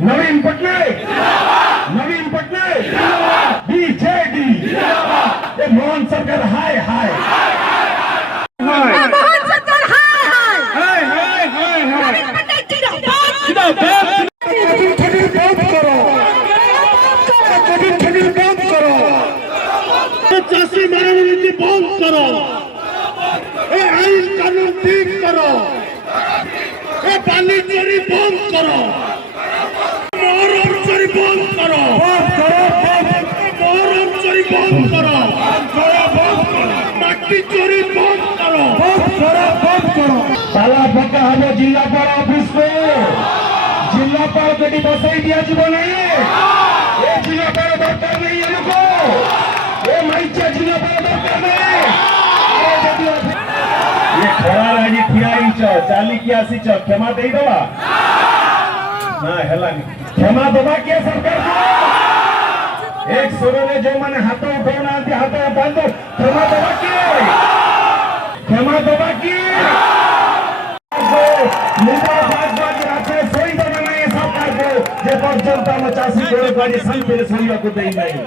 नवीन पटनायक नवीन Patnaik BJD ये मोहन सरकार हाय हाय मोहन सरकार हाय हाय हाय हाय हाय हाय नवीन पटनायक जिंदाबाद कठिन काम करो कठिन काम करो चाषी मानवीय बंद करो ए आईन कानून ठीक करो ए बाली चोरी बंद करो मोहरम चोरी बंद करो मोहरम चोरी बंद करो माटी चोरी बंद करो ताला पक्का हम जिलापाल ऑफिस को जिलापाल कटी बसाई दिया जीवन ये जिलापाल दरकार नहीं है लोगों ये माइचा जिलापाल दरकार नहीं ये खरा राजी ठियाई चाली की आसी क्षमा दे दवा ना हेलानी क्षमा दवा क्या सरकार को एक सुर ने जो मैंने हाथों उठाना हाथों बांधो क्षमा दवा की क्षमा दवा की सोई दवा नहीं सरकार को जे पर्यंत चाषी को शांति सोई को नहीं